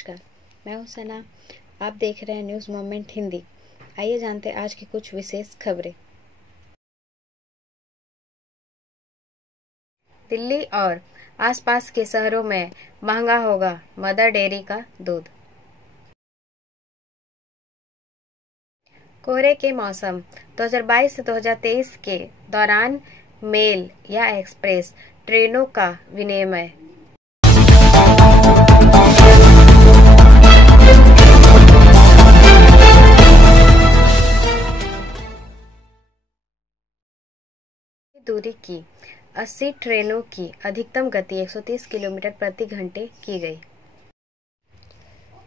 नमस्कार, मैं हूं सना। आप देख रहे हैं न्यूज़ मोमेंट हिंदी। आइए जानते हैं आज की कुछ विशेष खबरें। दिल्ली और आसपास के शहरों में महंगा होगा मदर डेयरी का दूध। कोहरे के मौसम 2022 से 2023 के दौरान मेल या एक्सप्रेस ट्रेनों का विनिमय। दूरी की 80 ट्रेनों की अधिकतम गति 130 किलोमीटर प्रति घंटे की गई।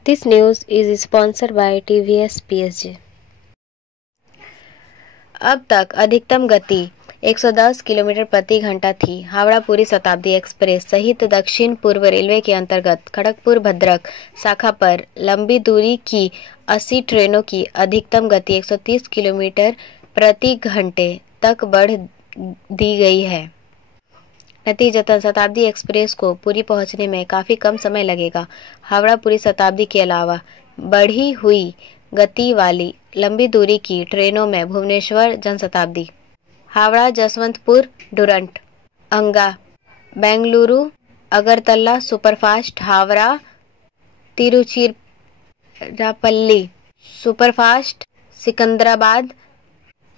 This news is sponsored by TVS PSG। अब तक अधिकतम गति 110 किलोमीटर प्रति घंटा थी। हावड़ा पूरी शताब्दी एक्सप्रेस सहित दक्षिण पूर्व रेलवे के अंतर्गत खड़गपुर भद्रक शाखा पर लंबी दूरी की 80 ट्रेनों की अधिकतम गति 130 किलोमीटर प्रति घंटे तक बढ़ दी गई है। नतीजतन शताब्दी एक्सप्रेस को पुरी पहुंचने में काफी कम समय लगेगा। हावड़ा पूरी शताब्दी के अलावा बढ़ी हुई गति वाली लंबी दूरी की ट्रेनों में Bhubaneswar Janshatabdi, Howrah Yesvantpur Duronto, Anga, Bengaluru Agartala superfast, Howrah Tiruchirappalli superfast, Secunderabad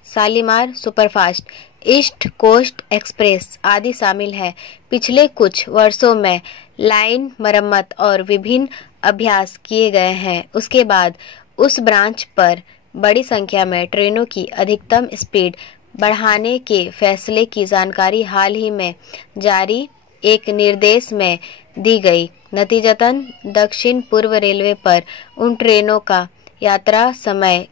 Shalimar superfast, East Coast Express आदि शामिल है। पिछले कुछ वर्षों में लाइन मरम्मत और विभिन्न अभ्यास किए गए हैं। उसके बाद उस ब्रांच पर बड़ी संख्या में ट्रेनों की अधिकतम स्पीड बढ़ाने के फैसले की जानकारी हाल ही में जारी एक निर्देश में दी गई। नतीजतन दक्षिण पूर्व रेलवे पर उन ट्रेनों का यात्रा समय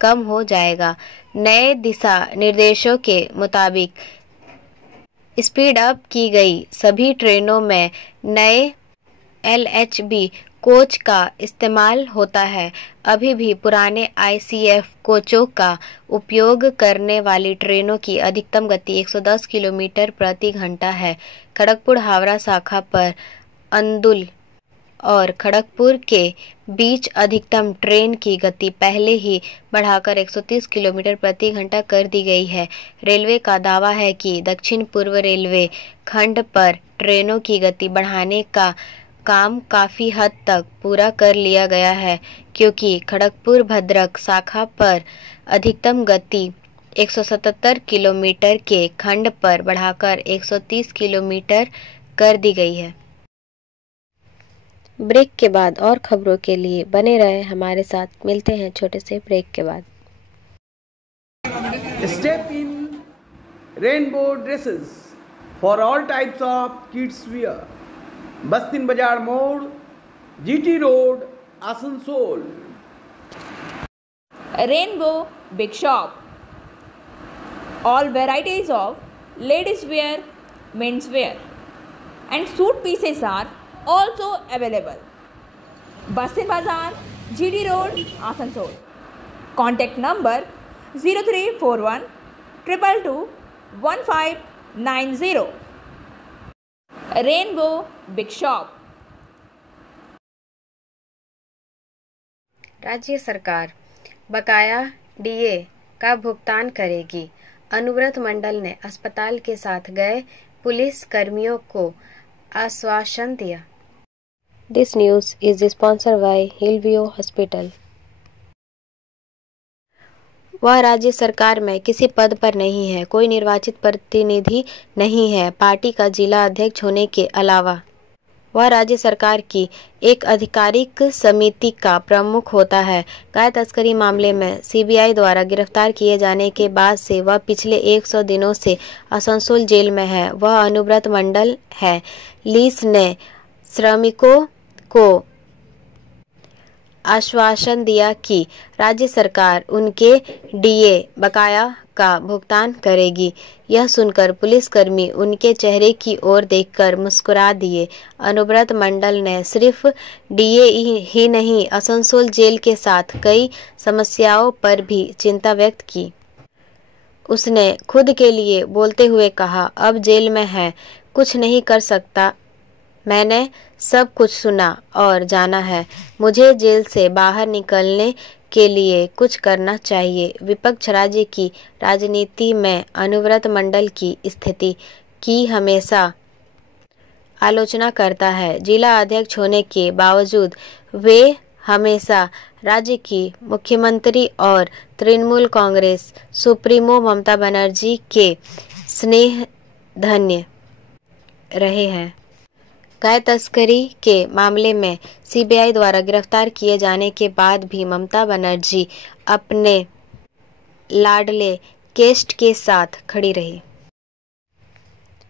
कम हो जाएगा। नए दिशा निर्देशों के मुताबिक स्पीड अप की गई सभी ट्रेनों में नए LHB कोच का इस्तेमाल होता है। अभी भी पुराने ICF कोचों का उपयोग करने वाली ट्रेनों की अधिकतम गति 110 किलोमीटर प्रति घंटा है। खड़गपुर हावड़ा शाखा पर अंदुल और खड़गपुर के बीच अधिकतम ट्रेन की गति पहले ही बढ़ाकर 130 किलोमीटर प्रति घंटा कर दी गई है। रेलवे का दावा है कि दक्षिण पूर्व रेलवे खंड पर ट्रेनों की गति बढ़ाने का काम काफी हद तक पूरा कर लिया गया है, क्योंकि खड़गपुर भद्रक शाखा पर अधिकतम गति 177 किलोमीटर के खंड पर बढ़ाकर 130 किलोमीटर कर दी गई है। ब्रेक के बाद और खबरों के लिए बने रहे हमारे साथ। मिलते हैं छोटे से ब्रेक के बाद। Step in rainbow dresses for all types of kids wear. बस्तिन बाजार मोड़, GT road, Asansol. Rainbow Big Shop. All varieties of ladies wear, men's wear and suit pieces are also available. Bastin Bazaar, GD Road, Asansol. Contact number 0341 222 1590. Rainbow Big Shop. राज्य सरकार बकाया DA का भुगतान करेगी। अनुव्रत मंडल ने अस्पताल के साथ गए पुलिस कर्मियों को आश्वासन दिया। This news is sponsored by Hillview Hospital। वह राज्य सरकार में किसी पद पर नहीं है, कोई निर्वाचित प्रतिनिधि नहीं है। पार्टी का जिला अध्यक्ष होने के अलावा वह राज्य सरकार की एक आधिकारिक समिति का प्रमुख होता है। गाय तस्करी मामले में CBI द्वारा गिरफ्तार किए जाने के बाद से वह पिछले 100 दिनों से आसनसोल जेल में है। वह अनुव्रत मंडल है। लीस ने श्रमिकों को आश्वासन दिया कि राज्य सरकार उनके DA बकाया का भुगतान करेगी। यह सुनकर पुलिसकर्मी उनके चेहरे की ओर देखकर मुस्कुरा दिए। अनुव्रत मंडल ने सिर्फ DA ही नहीं, आसनसोल जेल के साथ कई समस्याओं पर भी चिंता व्यक्त की। उसने खुद के लिए बोलते हुए कहा, अब जेल में है, कुछ नहीं कर सकता मैंने सब कुछ सुना और जाना है। मुझे जेल से बाहर निकलने के लिए कुछ करना चाहिए। विपक्ष राज्य की राजनीति में अनुव्रत मंडल की स्थिति की हमेशा आलोचना करता है। जिला अध्यक्ष होने के बावजूद वे हमेशा राज्य की मुख्यमंत्री और तृणमूल कांग्रेस सुप्रीमो ममता बनर्जी के स्नेह धन्य रहे हैं। गाय तस्करी के मामले में सीबीआई द्वारा गिरफ्तार किए जाने के बाद भी ममता बनर्जी अपने लाडले केस्ट के साथ खड़ी रही।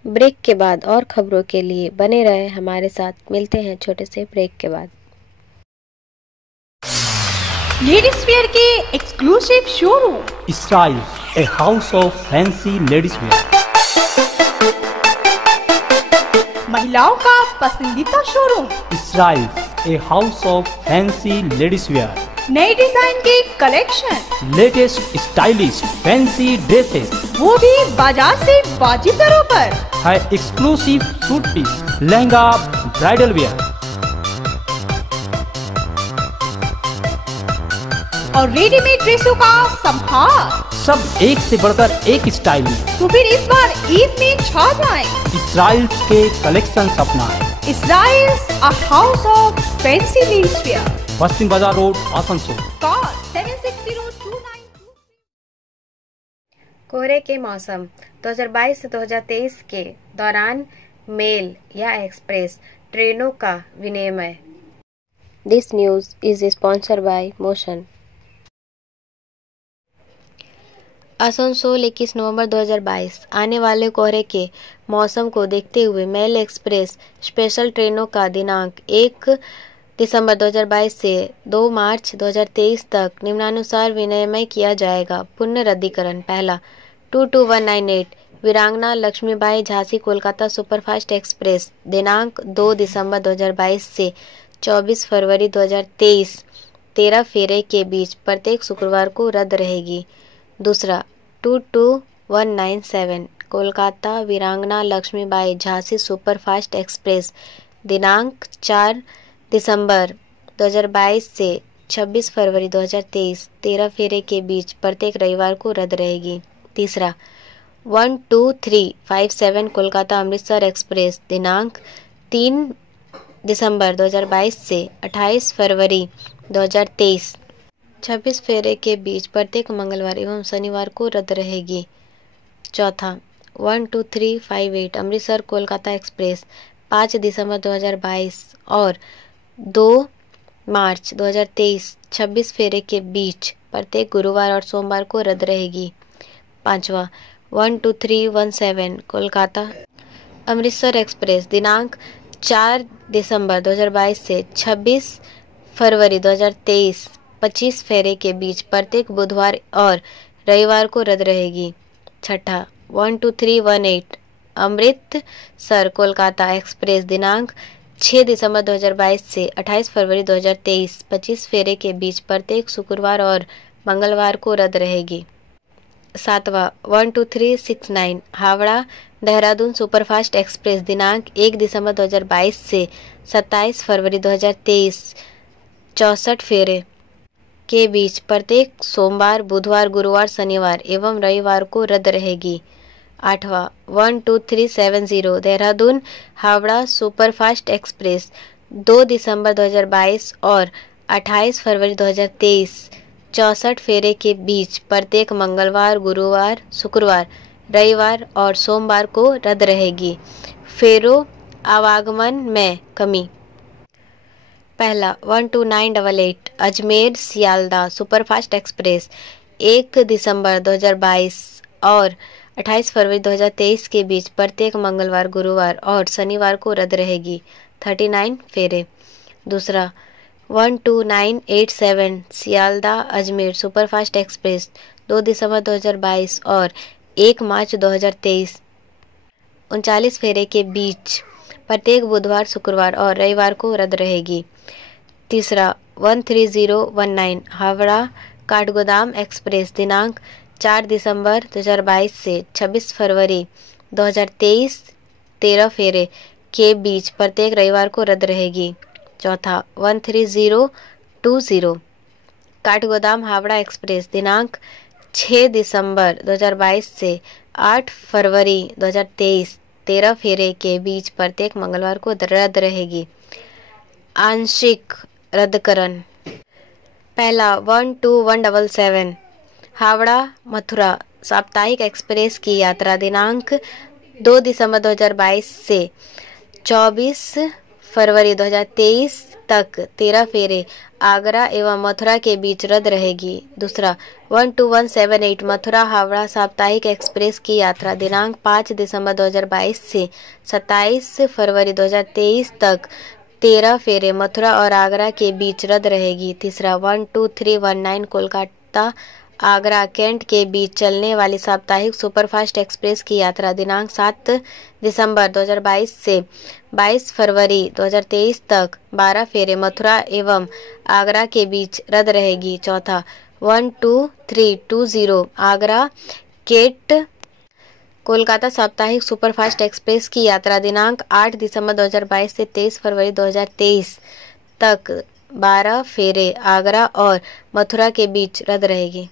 ब्रेक के बाद और खबरों के लिए बने रहे हमारे साथ। मिलते हैं छोटे से ब्रेक के बाद। लेडीज वेयर के exclusive showroom style, A house of fancy ladies wear. महिलाओं का पसंदीदा showroom style, A house of fancy ladies wear. नए डिजाइन के collection, latest stylish fancy dresses, वो भी बाजार से वाजिब दरों पर है। Exclusive suit piece, lehenga, bridal wear और रेडीमेड ड्रेसों का संभार। सब एक से बढ़कर एक स्टाइल में। तो फिर इस बार ईद में छा जाएं। स्टाइल्स के कलेक्शन अपनाएं। Styles, a house of fancy ladies wear, Bastin Bazar road, Asansol. Call 760292। कोहरे के मौसम 2022 से 2023 के दौरान मेल या एक्सप्रेस ट्रेनों का विनिमय। This news is sponsored by motion. Asansol 21 नवंबर 2022। आने वाले कोहरे के मौसम को देखते हुए मेल एक्सप्रेस स्पेशल ट्रेनों का दिनांक 1 दिसंबर 2022 से 2 मार्च 2023 तक निम्नानुसार विनिमय किया जाएगा। पुनः रद्दीकरण। पहला 22198 वीरांगना लक्ष्मीबाई झांसी कोलकाता सुपरफास्ट एक्सप्रेस दिनांक 2 दिसंबर 2022 से 24 फरवरी 2023 13 फेरे के बीच प्रत्येक शुक्रवार को रद्द रहेगी। दूसरा 22197 कोलकाता वीरांगना लक्ष्मीबाई झांसी सुपरफास्ट एक्सप्रेस दिनांक 4 दिसंबर 2022 से 26 फरवरी 2023 13 फेरे के बीच प्रत्येक रविवार को रद्द रहेगी। तीसरा 12357 कोलकाता अमृतसर एक्सप्रेस दिनांक 3 दिसंबर 2022 से 28 फरवरी 2023 26 फेरे के बीच प्रत्येक मंगलवार एवं शनिवार को रद्द रहेगी। चौथा 12358 अमृतसर कोलकाता एक्सप्रेस 5 दिसंबर 2022 और 2 मार्च 2023 26 फेरे के बीच प्रत्येक गुरुवार और सोमवार को रद्द रहेगी। पांचवा 12317 कोलकाता अमृतसर एक्सप्रेस दिनांक 4 दिसंबर 2022 से 26 फरवरी 2023 25 फेरे के बीच प्रत्येक बुधवार और रविवार को रद्द रहेगी। छठा 12318 अमृतसर कोलकाता एक्सप्रेस दिनांक 6 दिसंबर 2022 से 28 फरवरी 2023 25 फेरे के बीच प्रत्येक शुक्रवार और मंगलवार को रद्द रहेगी। सातवां 12369 हावड़ा देहरादून सुपरफास्ट एक्सप्रेस दिनांक 1 दिसंबर 2022 से 27 फरवरी 2023 64 फेरे के बीच प्रत्येक सोमवार, बुधवार, गुरुवार, शनिवार एवं रविवार को रद्द रहेगी। आठवां 12370 देहरादून हावड़ा सुपरफास्ट एक्सप्रेस 2 दिसंबर 2022 और 28 फरवरी 2023 64 फेरे के बीच प्रत्येक मंगलवार, गुरुवार, शुक्रवार, रविवार और सोमवार को रद्द रहेगी। फेरों आवागमन में कमी। पहला 12988 अजमेर सियालदा सुपरफास्ट एक्सप्रेस 1 दिसंबर 2022 और 28 फरवरी 2023 के बीच प्रत्येक मंगलवार, गुरुवार और शनिवार को रद्द रहेगी। 39 फेरे। दूसरा 12987 सियालदा अजमेर सुपरफास्ट एक्सप्रेस 2 दिसंबर 2022 और 1 मार्च 2023 39 फेरे के बीच प्रत्येक बुधवार, शुक्रवार और रविवार को रद्द रहेगी। तीसरा 13019 हावड़ा काठगोदाम एक्सप्रेस दिनांक 4 दिसंबर 2022 से 26 फरवरी 2023 13 फेरे के बीच प्रत्येक रविवार को रद्द रहेगी। चौथा 13020 काठगोदाम हावड़ा एक्सप्रेस दिनांक 6 दिसंबर 2022 से 8 फरवरी 2023 13 फेरे के बीच प्रत्येक मंगलवार को रद्द रहेगी। आंशिक रद्दकरण पहला 12177 हावड़ा मथुरा साप्ताहिक एक्सप्रेस की यात्रा दिनांक 2 दिसंबर 2022 से 24 फरवरी 2023 तक 13 फेरे आगरा एवं मथुरा के बीच रद्द रहेगी। दूसरा 12178 मथुरा हावड़ा साप्ताहिक एक्सप्रेस की यात्रा दिनांक 5 दिसंबर 2022 से 27 फरवरी 2023 तक 13 फेरे मथुरा और आगरा के बीच रद्द रहेगी। तीसरा 12319 कोलकाता आगरा कैंट के बीच चलने वाली साप्ताहिक सुपरफास्ट एक्सप्रेस की यात्रा दिनांक 7 दिसंबर 2022 से 22 फरवरी 2023 तक 12 फेरे मथुरा एवं आगरा के बीच रद्द रहेगी। चौथा 12320 आगरा केट कोलकाता साप्ताहिक सुपरफास्ट एक्सप्रेस की यात्रा दिनांक 8 दिसंबर 2022 से 23 फरवरी 2023 तक 12 फेरे आगरा और मथुरा के बीच रद्द रहेगी।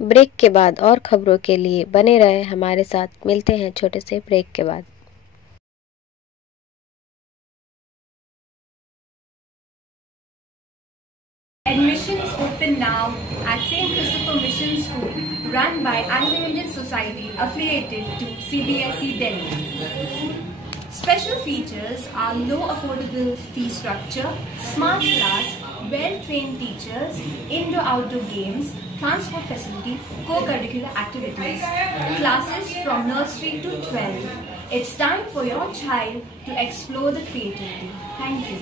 ब्रेक के बाद और खबरों के लिए बने रहे हमारे साथ। मिलते हैं छोटे से ब्रेक के बाद। Admissions open now at St. Christopher Mission School, run by Anglo-Indian Society affiliated to CBSE Delhi. Special features are low affordable fee structure, smart class, well-trained teachers, indoor-outdoor games, transport facility, co-curricular activities, classes from nursery to 12. It's time for your child to explore the creativity. Thank you.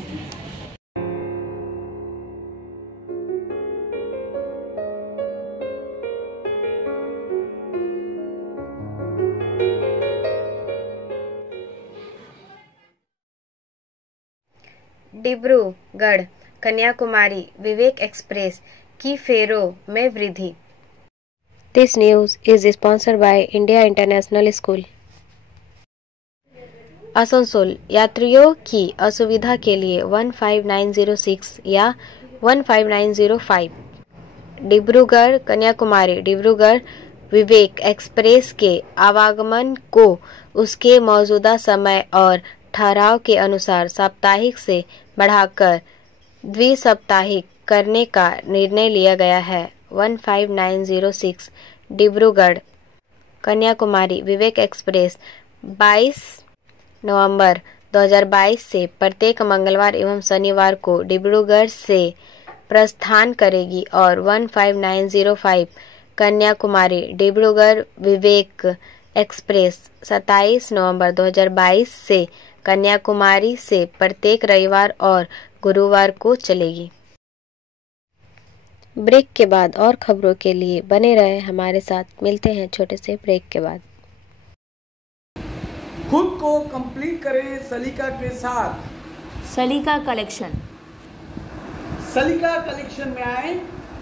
Dibrugarh Kanyakumari Vivek express की फेरों में वृद्धि। This news is sponsored by India international school. Asansol यात्रियों की असुविधा के लिए 15906 या 15905। डिब्रूगढ़ कन्याकुमारी डिब्रूगढ़ विवेक एक्सप्रेस के आवागमन को उसके मौजूदा समय और ठहराव के अनुसार साप्ताहिक से बढ़ाकर द्विसाप्ताहिक करने का निर्णय लिया गया है। 15906 डिब्रूगढ़ कन्याकुमारी विवेक एक्सप्रेस 22 नवंबर 2022 से प्रत्येक मंगलवार एवं शनिवार को डिब्रूगढ़ से प्रस्थान करेगी और 15905 कन्याकुमारी डिब्रूगढ़ विवेक एक्सप्रेस 27 नवंबर 2022 से कन्याकुमारी से प्रत्येक रविवार और गुरुवार को चलेगी। ब्रेक के बाद और खबरों के लिए बने रहे हमारे साथ। मिलते हैं छोटे से ब्रेक के बाद। खुद को कंप्लीट करें सलीका के साथ। सलीका कलेक्शन। सलीका कलेक्शन में आए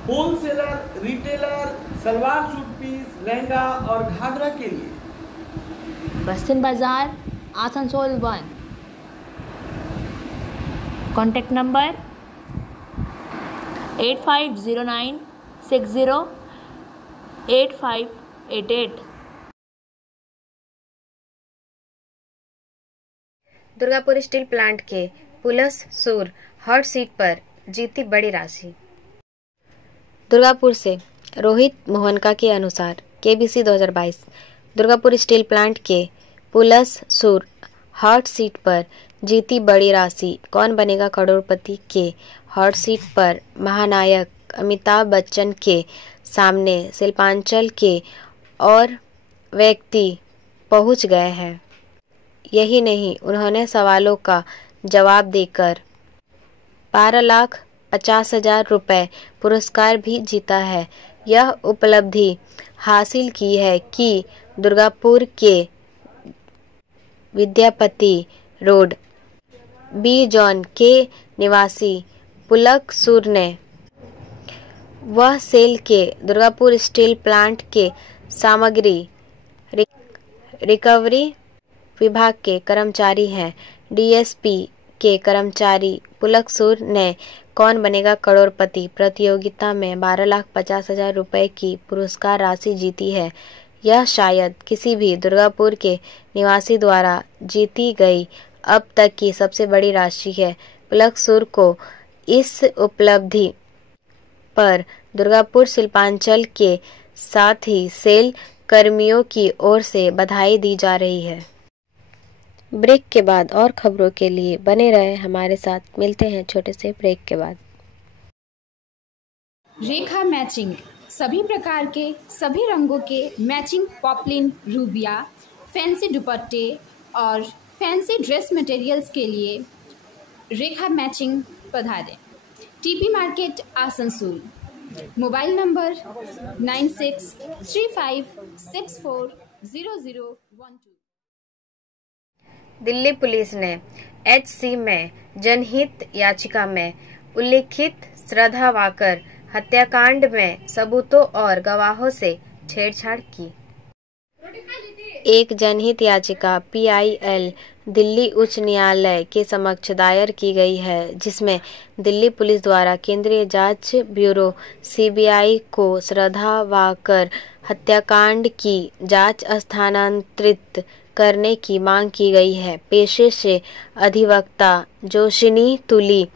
wholesaler, retailer, salwar suit piece, lehenga और घाघरा के लिए। Bastin Bazar, Asansol 1। Contact number 8509608588। Durgapur steel plant के पुलस सूर हॉट सीट पर जीती बड़ी राशि। दुर्गापुर से रोहित मोहनका के अनुसार केबीसी 2022 दुर्गापुर स्टील प्लांट के पुलस सूर हॉट सीट पर जीती बड़ी राशि। कौन बनेगा करोड़पति के हॉट सीट पर महानायक अमिताभ बच्चन के सामने शिल्पांचल के और व्यक्ति पहुंच गए हैं। यही नहीं, उन्होंने सवालों का जवाब देकर 12,50,000 रुपये पुरस्कार भी जीता है। यह उपलब्धि हासिल की है कि दुर्गापुर के विद्यापति रोड बी जोन के निवासी पुलक सूर ने वह सेल के दुर्गापुर स्टील प्लांट के सामग्री रिकवरी विभाग के कर्मचारी हैं। डीएसपी के कर्मचारी पुलकसुर ने कौन बनेगा करोड़पति प्रतियोगिता में 12,50,000 रुपए की पुरस्कार राशि जीती है। यह शायद किसी भी दुर्गापुर के निवासी द्वारा जीती गई अब तक की सबसे बड़ी राशि है। पुलकसुर को इस उपलब्धि पर दुर्गापुर शिल्पांचल के साथ ही सेल कर्मियों की ओर से बधाई दी जा रही है। ब्रेक के बाद और खबरों के लिए बने रहे हमारे साथ। मिलते हैं छोटे से ब्रेक के बाद। रेखा मैचिंग, सभी प्रकार के सभी रंगों के मैचिंग पॉपलिन, रूबिया, फैंसी दुपट्टे और फैंसी ड्रेस मटेरियल्स के लिए रेखा मैचिंग पधारें। TP market Asansol. Mobile number 9635640012। Delhi police ने एचसी में जनहित याचिका में उल्लिखित श्रद्धा वाकर हत्याकांड में सबूतों और गवाहों से छेड़छाड़ की। एक जनहित याचिका पीआईएल दिल्ली उच्च न्यायालय के समक्ष दायर की गई है, जिसमें दिल्ली पुलिस द्वारा केंद्रीय जांच ब्यूरो सीबीआई को श्रद्धा वाकर हत्याकांड की जांच स्थानांतरित करने की मांग की गई है। पेशे से अधिवक्ता जोशिनी तुली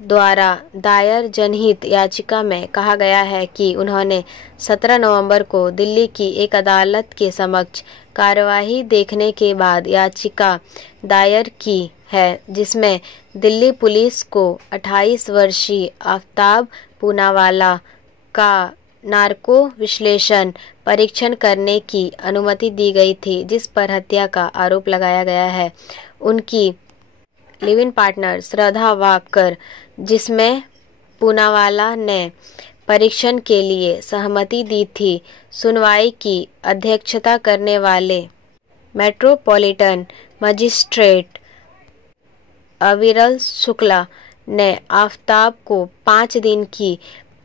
द्वारा दायर जनहित याचिका में कहा गया है कि उन्होंने 17 नवंबर को दिल्ली की एक अदालत के समक्ष कार्यवाही देखने के बाद याचिका दायर की है, जिसमें दिल्ली पुलिस को 28 वर्षीय आफ्ताब पूनावाला का नार्को विश्लेषण परीक्षण करने की अनुमति दी गई थी, जिस पर हत्या का आरोप लगाया गया है। उनकी live in partner Shraddha walker, जिसमें पूनावाला ने परीक्षण के लिए सहमति दी थी, सुनवाई की अध्यक्षता करने वाले मेट्रोपॉलिटन मजिस्ट्रेट अविरल शुक्ला ने आफ्ताब को 5 दिन की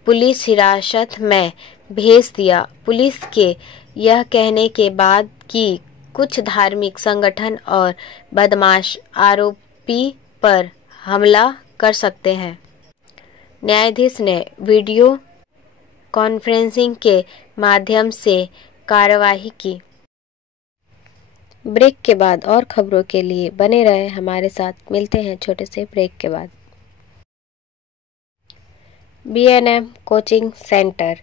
पुलिस हिरासत में भेज दिया। पुलिस के यह कहने के बाद कि कुछ धार्मिक संगठन और बदमाश आरोपी पर हमला कर सकते हैं, न्यायाधीश ने वीडियो कॉन्फ्रेंसिंग के माध्यम से कार्यवाही की। ब्रेक के बाद और खबरों के लिए बने रहे हमारे साथ। मिलते हैं छोटे से ब्रेक के बाद। B&M Coaching Center,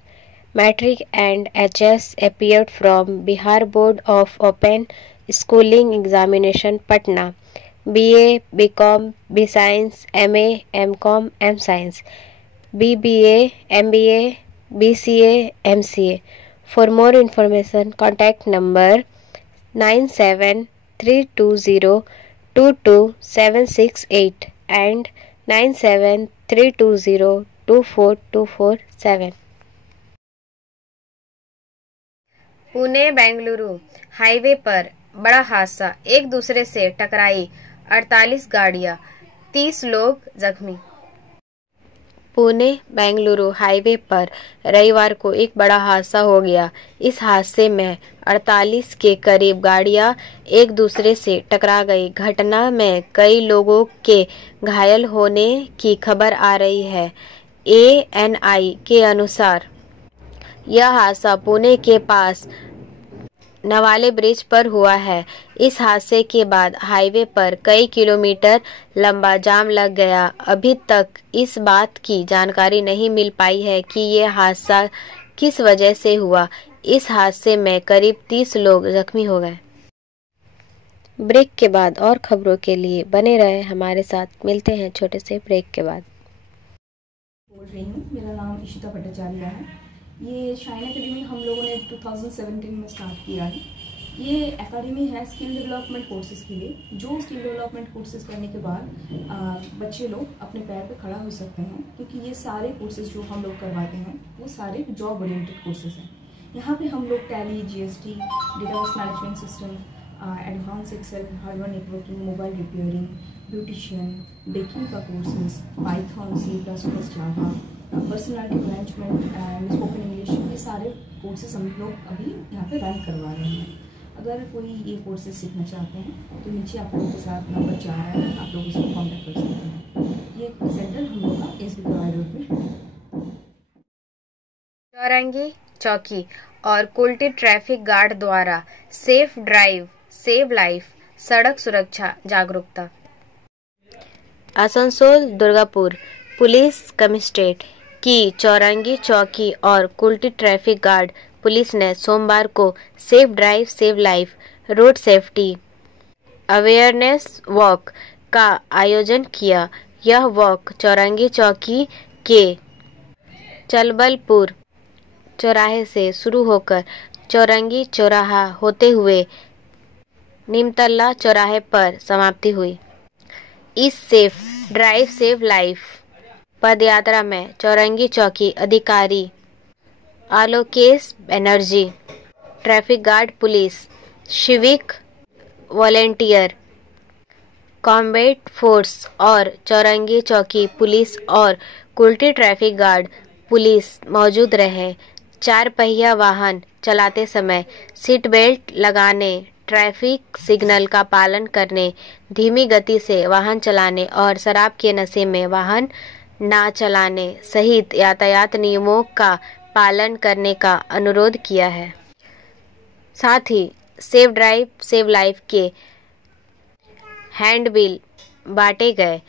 Matric and HS appeared from Bihar Board of Open Schooling Examination, Patna. BA, BCom, B-Science, MA, MCom, M-Science, BBA, MBA, BCA, MCA. For more information, contact number 9732022768 and 9732024247. Pune Bengaluru highway पर बड़ा हादसा, एक दूसरे से टकराई 48 गाड़ियां, 30 लोग जख्मी। पुणे बेंगलुरु हाईवे पर रविवार को एक बड़ा हादसा हो गया। इस हादसे में 48 के करीब गाड़ियां एक दूसरे से टकरा गई। घटना में कई लोगों के घायल होने की खबर आ रही है। ANI के अनुसार यह हादसा पुणे के पास नवाले ब्रिज पर हुआ है। इस हादसे के बाद हाईवे पर कई किलोमीटर लंबा जाम लग गया। अभी तक इस बात की जानकारी नहीं मिल पाई है कि ये हादसा किस वजह से हुआ। इस हादसे में करीब 30 लोग जख्मी हो गए। ब्रेक के बाद और खबरों के लिए बने रहे हमारे साथ। मिलते हैं छोटे से ब्रेक के बाद। बोल रही हूँ, मेरा नाम इशिता भट्टाचार्य है। ये शाइन एकेडमी हम लोगों ने 2017 में स्टार्ट किया है। ये एकेडमी है स्किल डेवलपमेंट कोर्सेज़ के लिए। जो स्किल डेवलपमेंट कोर्सेज़ करने के बाद बच्चे लोग अपने पैर पे खड़ा हो सकते हैं, क्योंकि ये सारे कोर्सेज़ जो हम लोग करवाते हैं वो सारे जॉब ओरिएंटेड कोर्सेज़ हैं। यहाँ पे हम लोग Tally, GST, database management system, advance Excel, hardware networking, mobile repairing, beautician, baking का courses, Python, C++, Java, personality management and spoken English, ये सारे कोर्सेज हम लोग अभी यहाँ पे रन करवा रहे हैं। अगर कोई ये कोर्सेज सीखना चाहते हैं तो नीचे आप लोगों के साथ नंबर 4 है, आप लोग उसको कॉन्टैक्ट कर सकते हैं। ये सेंटर हम लोग का एसबी कवाई रोड में है। चौरंगी चौकी और कुल्टी ट्रैफिक गार्ड द्वारा सेफ ड्राइव सेव लाइफ सड़क सुरक्षा जागरूकता। आसनसोल दुर्गापुर पुलिस कमिश्नरेट की चौरंगी चौकी और कुल्टी ट्रैफिक गार्ड पुलिस ने सोमवार को safe drive save life road safety awareness walk का आयोजन किया। यह वॉक चौरंगी चौकी के चलबलपुर चौराहे से शुरू होकर चौरंगी चौराहा होते हुए निमतल्ला चौराहे पर समाप्ति हुई। इस सेफ ड्राइव सेव लाइफ पदयात्रा में चौरंगी चौकी अधिकारी Alokesh Banerjee, traffic guard police, civic volunteer, combat force और चौरंगी चौकी पुलिस और कुल्टी ट्रैफिक गार्ड पुलिस मौजूद रहे। 4 पहिया वाहन चलाते समय सीट बेल्ट लगाने, ट्रैफिक सिग्नल का पालन करने, धीमी गति से वाहन चलाने और शराब के नशे में वाहन ना चलाने सहित यातायात नियमों का पालन करने का अनुरोध किया है। साथ ही सेफ ड्राइव सेव लाइफ के हैंडबिल बांटे गए।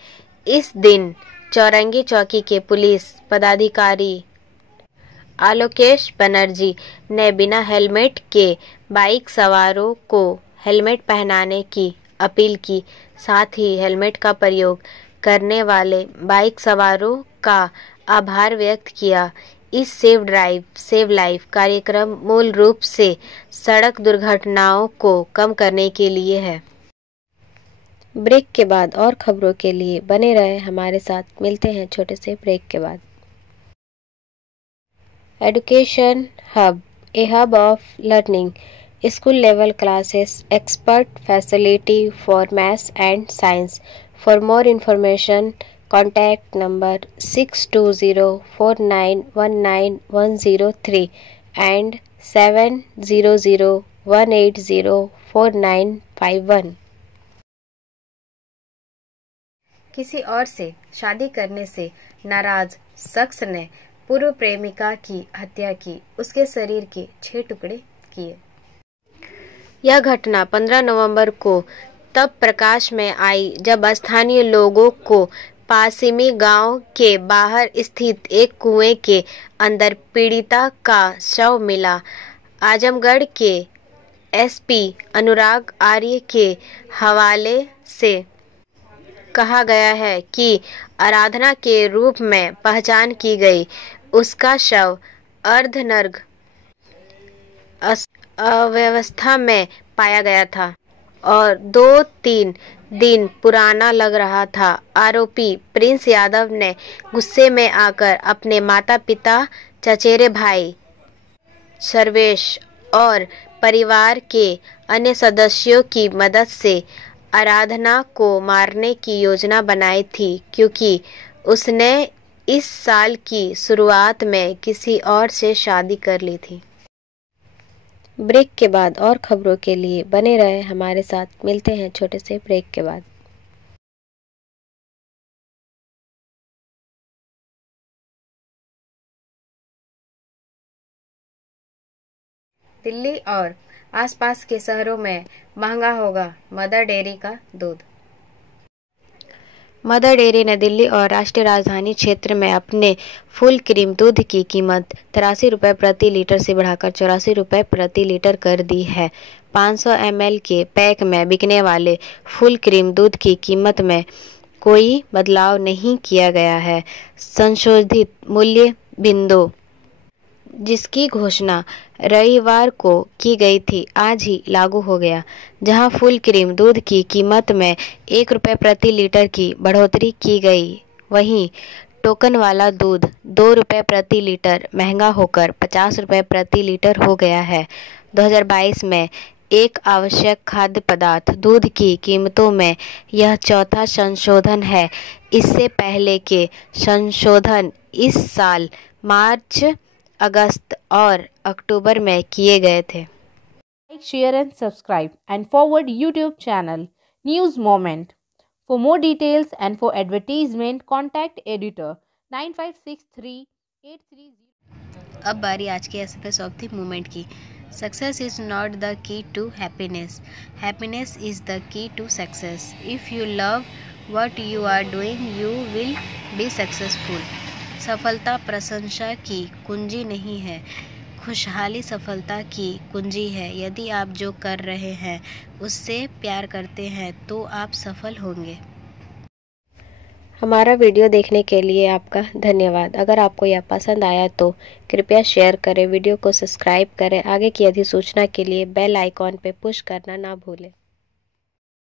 इस दिन चौरंगी चौकी के पुलिस पदाधिकारी आलोकेश बनर्जी ने बिना हेलमेट के बाइक सवारों को हेलमेट पहनाने की अपील की। साथ ही हेलमेट का प्रयोग करने वाले बाइक सवारों का आभार व्यक्त किया। इस सेफ ड्राइव सेव लाइफ कार्यक्रम मूल रूप से सड़क दुर्घटनाओं को कम करने के लिए है। ब्रेक के बाद और खबरों के लिए बने रहे हमारे साथ। मिलते हैं छोटे से ब्रेक के बाद। Education hub, A hub of learning, school level classes, expert facility for maths and science. For more information, contact number 6204919 and 700180491। किसी और से शादी करने से नाराज शख्स ने पूर्व प्रेमिका की हत्या की, उसके शरीर के 6 टुकड़े किए। यह घटना 15 नवंबर को तब प्रकाश में आई जब स्थानीय लोगों को पासिमी गांव के बाहर स्थित एक कुएं के अंदर पीड़िता का शव मिला। आजमगढ़ के एसपी अनुराग आर्य के हवाले से कहा गया है कि आराधना के रूप में पहचान की गई। उसका शव अर्धनग्न अवस्था में पाया गया था और 2-3 दिन पुराना लग रहा था। आरोपी प्रिंस यादव ने गुस्से में आकर अपने माता पिता, चचेरे भाई सर्वेश और परिवार के अन्य सदस्यों की मदद से आराधना को मारने की योजना बनाई थी, क्योंकि उसने इस साल की शुरुआत में किसी और से शादी कर ली थी। ब्रेक के बाद और खबरों के लिए बने रहे हमारे साथ। मिलते हैं छोटे से ब्रेक के बाद। दिल्ली और आसपास के शहरों में महंगा होगा मदर डेयरी का दूध। मदर डेयरी ने दिल्ली और राष्ट्रीय राजधानी क्षेत्र में अपने फुल क्रीम दूध की कीमत 83 रुपये प्रति लीटर से बढ़ाकर 84 रुपये प्रति लीटर कर दी है। 500 ml के पैक में बिकने वाले फुल क्रीम दूध की कीमत में कोई बदलाव नहीं किया गया है। संशोधित मूल्य बिंदु जिसकी घोषणा रविवार को की गई थी आज ही लागू हो गया, जहां फुल क्रीम दूध की कीमत में 1 रुपये प्रति लीटर की बढ़ोतरी की गई। वहीं टोकन वाला दूध 2 रुपये प्रति लीटर महंगा होकर 50 रुपये प्रति लीटर हो गया है। 2022 में एक आवश्यक खाद्य पदार्थ दूध की कीमतों में यह चौथा संशोधन है। इससे पहले के संशोधन इस साल मार्च, अगस्त और अक्टूबर में किए गए थे। Like, share and subscribe and forward YouTube channel News Moment. For more details and for advertisement, contact editor 956383. अब बारी आज के एसएफएस ऑफ द मोमेंट की। Success is not the key to happiness, happiness is the key to success. If you love what you are doing you will be successful. सफलता प्रशंसा की कुंजी नहीं है, खुशहाली सफलता की कुंजी है। यदि आप जो कर रहे हैं उससे प्यार करते हैं तो आप सफल होंगे। हमारा वीडियो देखने के लिए आपका धन्यवाद। अगर आपको यह पसंद आया तो कृपया शेयर करें, वीडियो को सब्सक्राइब करें। आगे की अधिसूचना के लिए बेल आइकॉन पर पुश करना ना भूलें।